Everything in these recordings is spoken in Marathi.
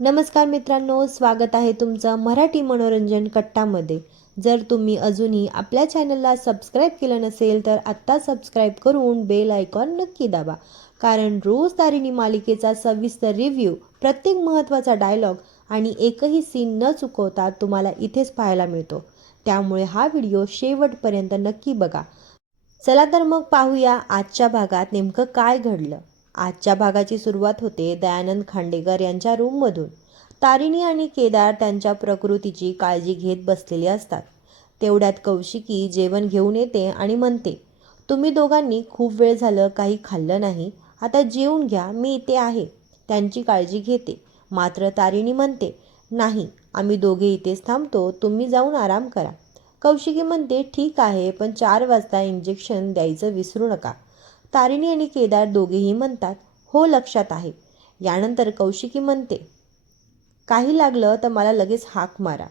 नमस्कार मित्रांनो, स्वागत आहे तुमचं मराठी मनोरंजन कट्टामध्ये. जर तुम्ही अजूनही आपल्या चॅनलला सबस्क्राईब केलं नसेल तर आत्ता सबस्क्राईब करून बेल आयकॉन नक्की दाबा. कारण रोज तारिणी मालिकेचा सविस्तर रिव्ह्यू, प्रत्येक महत्त्वाचा डायलॉग आणि एकही सीन न चुकवता तुम्हाला इथेच पाहायला मिळतो. त्यामुळे हा व्हिडिओ शेवटपर्यंत नक्की बघा. चला तर मग पाहूया आजच्या भागात नेमकं काय घडलं. आजच्या भागाची सुरुवात होते दयानंद खांडेकर यांच्या रूममधून. तारिणी आणि केदार त्यांच्या प्रकृतीची काळजी घेत बसलेले असतात. तेवढ्यात कौशिकी जेवण घेऊन येते आणि म्हणते, तुम्ही दोघांनी खूप वेळ झालं काही खाल्लं नाही, आता जेवून घ्या, मी इथे आहे, त्यांची काळजी घेते. मात्र तारिणी म्हणते, नाही, आम्ही दोघे इथेच थांबतो, तुम्ही जाऊन आराम करा. कौशिकी म्हणते, ठीक आहे, पण 4 वाजता इंजेक्शन द्यायचं विसरू नका. तारिणी आणि केदार दोघेही म्हणतात, हो लक्षात आहे. यानंतर कौशिकी म्हणते, काही लागलं तर मला लगेच हाक मारा.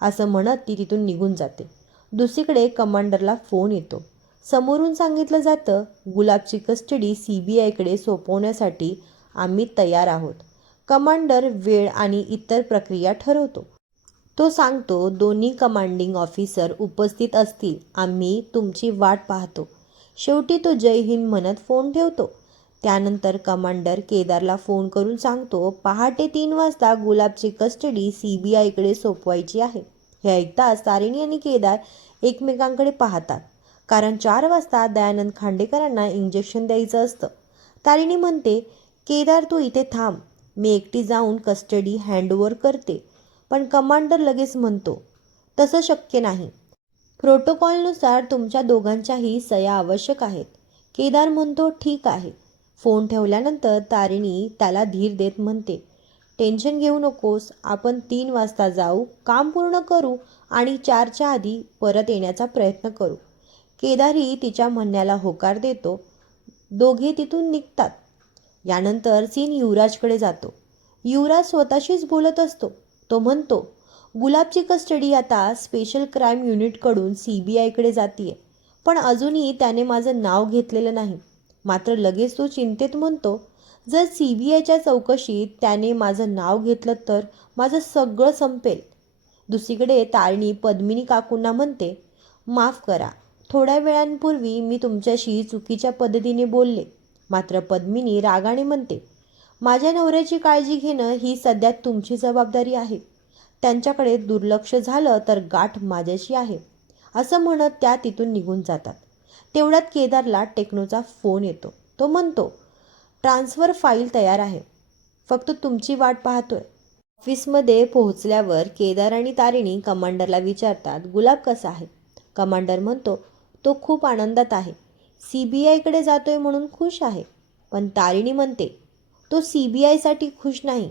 असं म्हणत ती तिथून निघून जाते. दुसरीकडे कमांडरला फोन येतो. समोरून सांगितलं जातं, गुलाबची कस्टडी CBIकडे सोपवण्यासाठी आम्ही तयार आहोत. कमांडर वेळ आणि इतर प्रक्रिया ठरवतो. तो सांगतो, दोन्ही कमांडिंग ऑफिसर उपस्थित असतील, आम्ही तुमची वाट पाहतो. शेवटी तो जय हिंद म्हणत फोन ठेवतो. त्यानंतर कमांडर केदारला फोन करून सांगतो, पहाटे 3 वाजता गुलाबची कस्टडी CBIकडे सोपवायची आहे. हे ऐकताच तारिणी आणि केदार एकमेकांकडे पाहतात. कारण 4 वाजता दयानंद खांडेकरांना इंजेक्शन द्यायचं असतं. तारिणी म्हणते, केदार तू इथे थांब, मी एकटी जाऊन कस्टडी हँडओव्हर करते. पण कमांडर लगेच म्हणतो, तसं शक्य नाही. प्रोटोकॉलनुसार तुमच्या दोघांच्याही सह्या आवश्यक आहेत. केदार म्हणतो, ठीक आहे. फोन ठेवल्यानंतर तारिणी त्याला धीर देत म्हणते, टेन्शन घेऊ नकोस, आपण 3 वाजता जाऊ, काम पूर्ण करू आणि 4च्या आधी परत येण्याचा प्रयत्न करू. केदारही तिच्या म्हणण्याला होकार देतो. दोघे तिथून निघतात. यानंतर सीन युवराजकडे जातो. युवराज स्वतःशीच बोलत असतो. तो म्हणतो, गुलाबची कस्टडी आता स्पेशल क्राईम युनिटकडून CBIकडे जातीये, पण अजूनही त्याने माझं नाव घेतलेलं नाही. मात्र लगेच तो चिंतेत म्हणतो, जर CBIच्या चौकशीत त्याने माझं नाव घेतलं तर माझं सगळं संपेल. दुसरीकडे तारिणी पद्मिनी काकूंना म्हणते, माफ करा, थोड्या वेळांपूर्वी मी तुमच्याशी चुकीच्या पद्धतीने बोलले. मात्र पद्मिनी रागाने म्हणते, माझ्या नवऱ्याची काळजी घेणं ही सध्या तुमची जबाबदारी आहे. त्यांच्याकडे दुर्लक्ष झालं तर गाठ माझ्याशी आहे. असं म्हणत त्या तिथून निघून जातात. तेवढ्यात केदारला टेक्नोचा फोन येतो. तो म्हणतो, ट्रान्सफर फाईल तयार आहे, फक्त तुमची वाट पाहतोय. ऑफिसमध्ये पोहोचल्यावर केदार आणि तारिणी कमांडरला विचारतात, गुलाब कसा आहे. कमांडर म्हणतो, तो खूप आनंदात आहे, CBIकडे जातोय म्हणून खुश आहे. पण तारिणी म्हणते, तो CBIसाठी खुश नाही,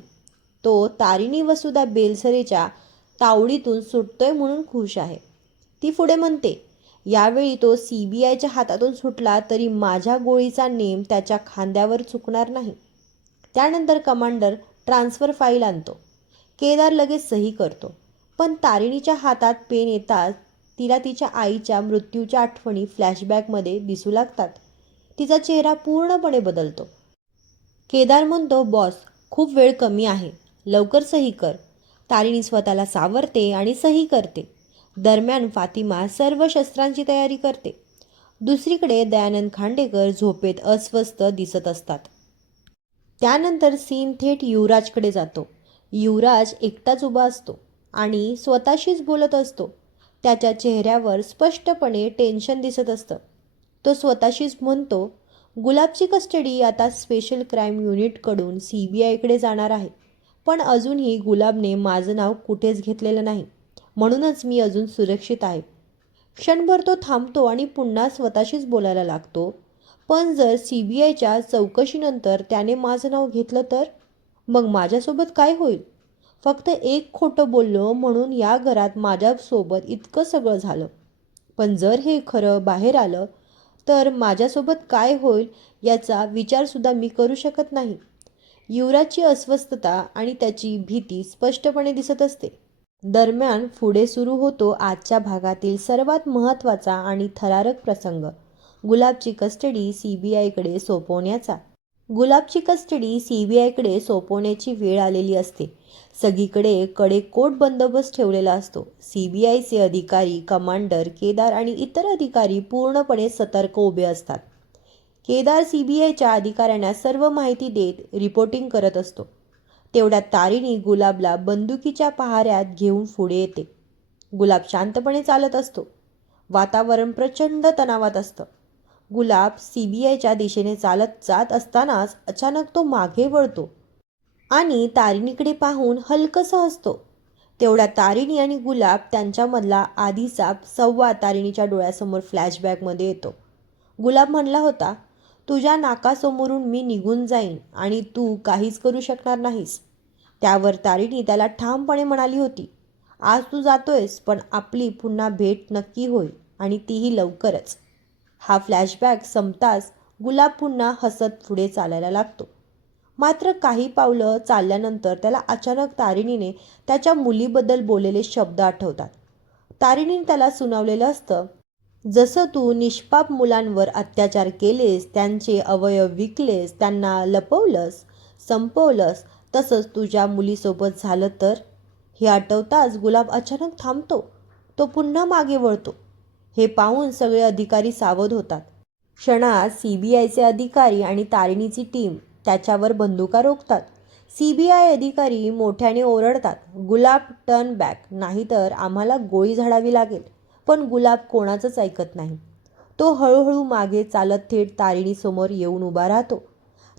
तो तारिणी वसुधा बेलसरेच्या तावडीतून सुटतोय म्हणून खुश आहे. ती पुढे म्हणते, यावेळी तो CBIच्या हातातून सुटला तरी माझ्या गोळीचा नेम त्याच्या खांद्यावर चुकणार नाही. त्यानंतर कमांडर ट्रान्सफर फाईल आणतो. केदार लगेच सही करतो. पण तारिणीच्या हातात पेन येताच तिला तिच्या आईच्या मृत्यूच्या आठवणी फ्लॅशबॅकमध्ये दिसू लागतात. तिचा चेहरा पूर्णपणे बदलतो. केदार म्हणतो, बॉस, खूप वेळ कमी आहे, लवकर सही कर. तारिणी स्वतःला सावरते आणि सही करते. दरम्यान फातिमा सर्व शस्त्रांची तयारी करते. दुसरीकडे दयानंद खांडेकर झोपेत अस्वस्थ दिसत असतात. त्यानंतर सीन थेट युवराजकडे जातो. युवराज एकटाच उभा असतो आणि स्वतःशीच बोलत असतो. त्याच्या चेहऱ्यावर स्पष्टपणे टेन्शन दिसत असतं. तो स्वतःशीच म्हणतो, गुलाबची कस्टडी आता स्पेशल क्राईम युनिटकडून CBIकडे जाणार आहे. पण अजूनही गुलाबने माझं नाव कुठेच घेतलेलं नाही, म्हणूनच मी अजून सुरक्षित आहे. क्षणभर तो थांबतो आणि पुन्हा स्वतःशीच बोलायला लागतो, पण जर CBIच्या चौकशीनंतर त्याने माझं नाव घेतलं तर मग माझ्यासोबत काय होईल. फक्त एक खोटं बोललो म्हणून या घरात माझ्यासोबत इतकं सगळं झालं. पण जर हे खरं बाहेर आलं तर माझ्यासोबत काय होईल याचा विचारसुद्धा मी करू शकत नाही. युवराजची अस्वस्थता आणि त्याची भीती स्पष्टपणे दिसत असते. दरम्यान पुढे सुरू होतो आजच्या भागातील सर्वात महत्त्वाचा आणि थरारक प्रसंग, गुलाबची कस्टडी CBIकडे सोपवण्याचा. गुलाबची कस्टडी CBIकडे सोपवण्याची वेळ आलेली असते. सगळीकडे कडेकोट बंदोबस्त ठेवलेला असतो. CBIचे अधिकारी, कमांडर, केदार आणि इतर अधिकारी पूर्णपणे सतर्क उभे असतात. केदार CBIच्या अधिकाऱ्यांना सर्व माहिती देत रिपोर्टिंग करत असतो. तेवढ्यात तारिणी गुलाबला बंदुकीच्या पहाऱ्यात घेऊन पुढे येते. गुलाब शांतपणे चालत असतो. वातावरण प्रचंड तणावात असतं. गुलाब CBIच्या दिशेने चालत जात असतानाच अचानक तो मागे वळतो आणि तारिणीकडे पाहून हलकसा हसतो. तेवढ्या तारिणी आणि गुलाब त्यांच्यामधला आधीचा संवाद तारिणीच्या डोळ्यासमोर फ्लॅशबॅकमध्ये येतो. गुलाब म्हणला होता, तुझ्या नाकासमोरून मी निघून जाईन आणि तू काहीच करू शकणार नाहीस. त्यावर तारिणी त्याला ठामपणे म्हणाली होती, आज तू जातोयस पण आपली पुन्हा भेट नक्की होईल आणि तीही लवकरच. हा फ्लॅशबॅक संपताच गुलाब पुन्हा हसत पुढे चालायला लागतो. मात्र काही पावलं चालल्यानंतर त्याला अचानक तारिणीने त्याच्या मुलीबद्दल बोललेले शब्द आठवतात. तारिणीने त्याला सुनावलेलं असतं, जसं तू निष्पाप मुलांवर अत्याचार केलेस, त्यांचे अवयव विकलेस, त्यांना लपवलंस, संपवलंस, तसंच तुझ्या मुलीसोबत झालं तर. हे आठवताच गुलाब अचानक थांबतो. तो पुन्हा मागे वळतो. हे पाहून सगळे अधिकारी सावध होतात. क्षणात CBIचे अधिकारी आणि तारिणीची टीम त्याच्यावर बंदुका रोखतात. CBI अधिकारी मोठ्याने ओरडतात, गुलाब टर्न बॅक, नाहीतर आम्हाला गोळी झाडावी लागेल. पण गुलाब कोणाचंच ऐकत नाही. तो हळूहळू मागे चालत थेट तारिणीसमोर येऊन उभा राहतो.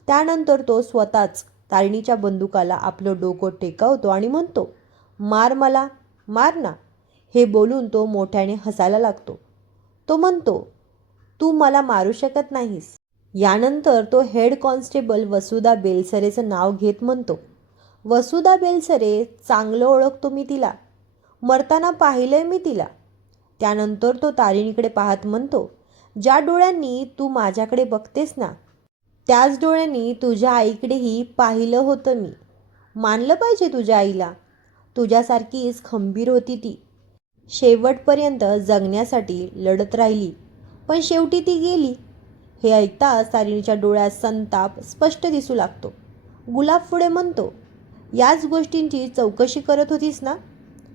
त्यानंतर तो स्वतःच तारिणीच्या बंदुकाला आपलं डोकं टेकवतो आणि म्हणतो, मार मला, मार ना. हे बोलून तो मोठ्याने हसायला लागतो. तो म्हणतो, तू मला मारू शकत नाहीस. यानंतर तो हेड कॉन्स्टेबल वसुधा बेलसरेचं नाव घेत म्हणतो, वसुधा बेलसरे, चांगलं ओळखतो मी तिला. मरताना पाहिलंय मी तिला. त्यानंतर तो तारिणीकडे पाहत म्हणतो, ज्या डोळ्यांनी तू माझ्याकडे बघतेस ना, त्याच डोळ्यांनी तुझ्या आईकडेही पाहिलं होतं मी. मानलं पाहिजे तुझ्या आईला. तुझ्यासारखीच खंबीर होती ती. शेवटपर्यंत जगण्यासाठी लढत राहिली, पण शेवटी ती गेली. हे ऐकताच तारिणीच्या डोळ्यात संताप स्पष्ट दिसू लागतो. गुलाब पुढे म्हणतो, याच गोष्टींची चौकशी करत होतीस ना,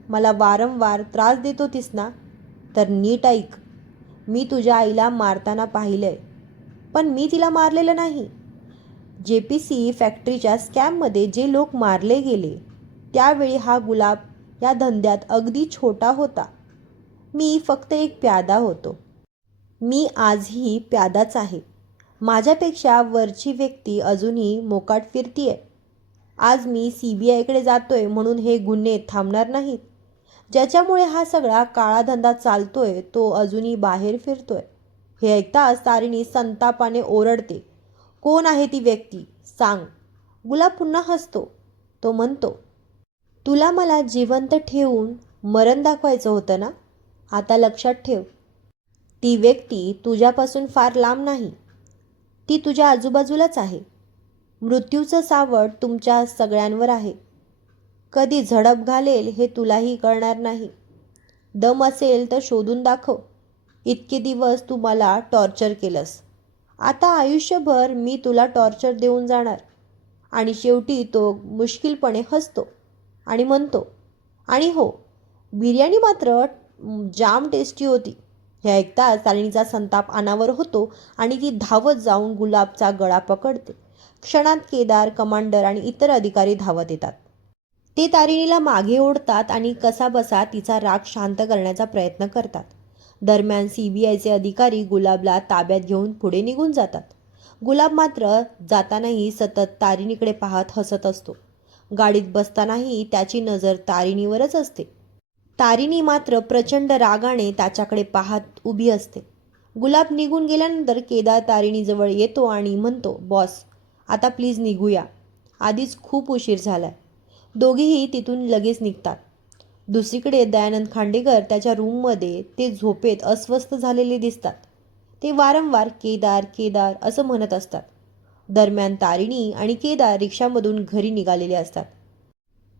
मला वारंवार त्रास देत होतीस ना, तर नीट ऐक. मी तुझ्या आईला मारताना पाहिलंय, पण मी तिला मारलेलं नाही. JPC फॅक्टरीच्या स्कॅममध्ये जे लोक मारले गेले, त्यावेळी हा गुलाब या धंद्यात अगदी छोटा होता. मी फक्त एक प्यादा होतो. मी आजही प्यादाच आहे. माझ्यापेक्षा वरची व्यक्ती अजूनही मोकाट फिरतीये. आज मी CBIकडे जातोय म्हणून हे गुन्हे थांबणार नाहीत. ज्याच्यामुळे हा सगळा काळा धंदा चालतोय तो अजूनही बाहेर फिरतोय. हे ऐकताच तारिणी संतापाने ओरडते, कोण आहे ती व्यक्ती, सांग. गुलाब पुन्हा हसतो. तो म्हणतो, तुला मला जिवंत ठेवून मरण दाखवायचं होतं ना. आता लक्षात ठेव, ती व्यक्ती तुझ्यापासून फार लांब नाही. ती तुझ्या आजूबाजूलाच आहे. मृत्यूचं सावट तुमच्या सगळ्यांवर आहे. कधी झडप घालेल हे तुलाही कळणार नाही. दम असेल तर शोधून दाखव. इतके दिवस तू मला टॉर्चर केलंस. आता आयुष्यभर मी तुला टॉर्चर देऊन जाणार. आणि शेवटी तो मुश्किलपणे हसतो आणि म्हणतो, आणि हो, बिर्याणी मात्र जाम टेस्टी होती. हे ऐकताच तारिणीचा संताप अनावर होतो आणि ती धावत जाऊन गुलाबचा गळा पकडते. क्षणात केदार, कमांडर आणि इतर अधिकारी धावत येतात. ते तारिणीला मागे ओढतात आणि कसाबसा तिचा राग शांत करण्याचा प्रयत्न करतात. दरम्यान CBIचे अधिकारी गुलाबला ताब्यात घेऊन पुढे निघून जातात. गुलाब मात्र जातानाही सतत तारिणीकडे पाहत हसत असतो. गाडीत बसतानाही त्याची नजर तारिणीवरच असते. तारिणी मात्र प्रचंड रागाने त्याच्याकडे पाहत उभी असते. गुलाब निघून गेल्यानंतर केदार तारिणीजवळ येतो आणि म्हणतो, बॉस, आता प्लीज निघूया. आधीच खूप उशीर झालाय. दोघेही तिथून लगेच निघतात. दुसरीकडे दयानंद खांडेकर त्याच्या रूममध्ये ते झोपेत अस्वस्थ झालेले दिसतात. ते वारंवार केदार केदार असं म्हणत असतात. दरम्यान तारिणी आणि केदार रिक्षामधून घरी निघालेले असतात.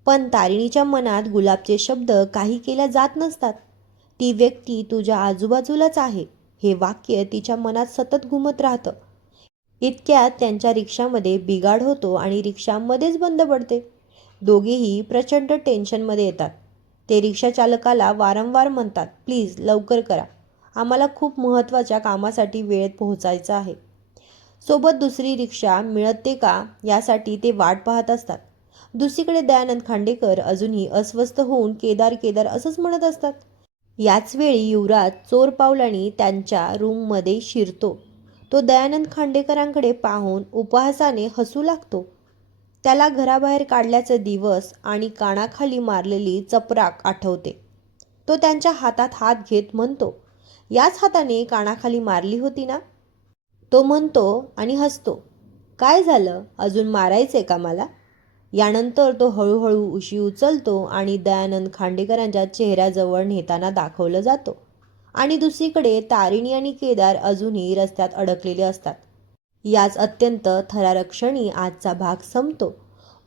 पण तारिणीच्या मनात गुलाबचे शब्द काही केल्या जात नसतात. ती व्यक्ती तुझ्या आजूबाजूलाच आहे हे वाक्य तिच्या मनात सतत घुमत राहतं. इतक्यात त्यांच्या रिक्षामध्ये बिघाड होतो आणि रिक्षा मध्येच बंद पडते. दोघेही प्रचंड टेन्शनमध्ये येतात. ते रिक्षा चालकाला वारंवार म्हणतात, प्लीज लवकर करा, आम्हाला खूप महत्त्वाच्या कामासाठी वेळेत पोहोचायचं आहे. सोबत दुसरी रिक्षा मिळते का यासाठी ते वाट पाहत असतात. दुसरीकडे दयानंद खांडेकर अजूनही अस्वस्थ होऊन केदार केदार असंच म्हणत असतात. याच वेळी युवराज चोर पावलांनी त्यांच्या रूममध्ये शिरतो. तो दयानंद खांडेकरांकडे पाहून उपहासाने हसू लागतो. त्याला घराबाहेर काढल्याचे दिवस आणि कानाखाली मारलेली चपराक आठवते. तो त्यांच्या हातात हात घेत म्हणतो, याच हाताने कानाखाली मारली होती ना? तो म्हणतो आणि हसतो. काय झालं, अजून मारायचे का मला? यानंतर तो हळूहळू उशी उचलतो आणि दयानंद खांडेकरांच्या चेहऱ्याजवळ नेताना दाखवलं जातो. आणि दुसरीकडे तारिणी आणि केदार अजूनही रस्त्यात अडकलेले असतात. याच अत्यंत थरारक क्षणी आजचा भाग संपतो.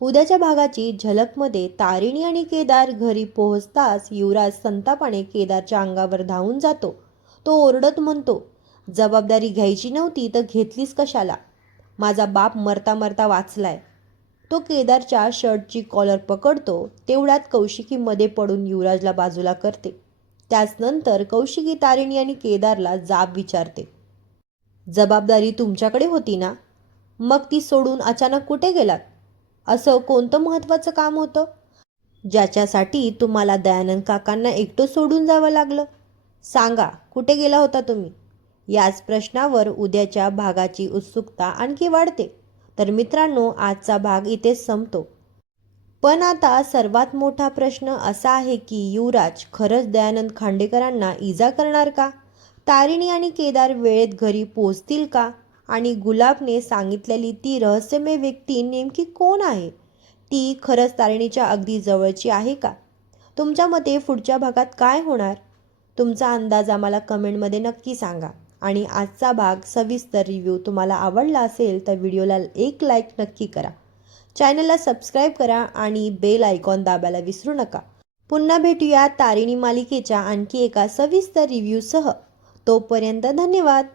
उद्याच्या भागाची झलकमध्ये तारिणी आणि केदार घरी पोहोचताच युवराज संतापाने केदारच्या अंगावर धावून जातो. तो ओरडत म्हणतो, जबाबदारी घ्यायची नव्हती तर घेतलीस कशाला? माझा बाप मरता मरता वाचलाय. तो केदारच्या शर्टची कॉलर पकडतो. तेवढ्यात कौशिकी मध्ये पडून युवराजला बाजूला करते. त्याचनंतर कौशिकी तारिणी आणि केदारला जाब विचारते, जबाबदारी तुमच्याकडे होती ना? मग ती सोडून अचानक कुठे गेलात? असं कोणतं महत्त्वाचं काम होतं ज्याच्यासाठी तुम्हाला दयानंद काकांना एकटं सोडून जावं लागलं? सांगा, कुठे गेला होता तुम्ही? याच प्रश्नावर उद्याच्या भागाची उत्सुकता आणखी वाढते. तर मित्रांनो, आजचा भाग इथेच संपतो. पण आता सर्वात मोठा प्रश्न असा आहे की युवराज खरंच दयानंद खांडेकरांना इजा करणार का? तारिणी आणि केदार वेळेत घरी पोहोचतील का? आणि गुलाबने सांगितलेली ती रहस्यमय व्यक्ती नेमकी कोण आहे? ती खरंच तारिणीच्या अगदी जवळची आहे का? तुमच्या मते पुढच्या भागात काय होणार? तुमचा अंदाज आम्हाला कमेंटमध्ये नक्की सांगा. आणि आजचा भाग सविस्तर रिव्ह्यू तुम्हाला आवडला असेल तर व्हिडिओला एक लाईक नक्की करा. चॅनलला सबस्क्राईब करा आणि बेल आयकॉन दाबायला विसरू नका. पुन्हा भेटूया तारिणी मालिकेच्या आणखी एका सविस्तर रिव्ह्यूसह. तोपर्यंत धन्यवाद.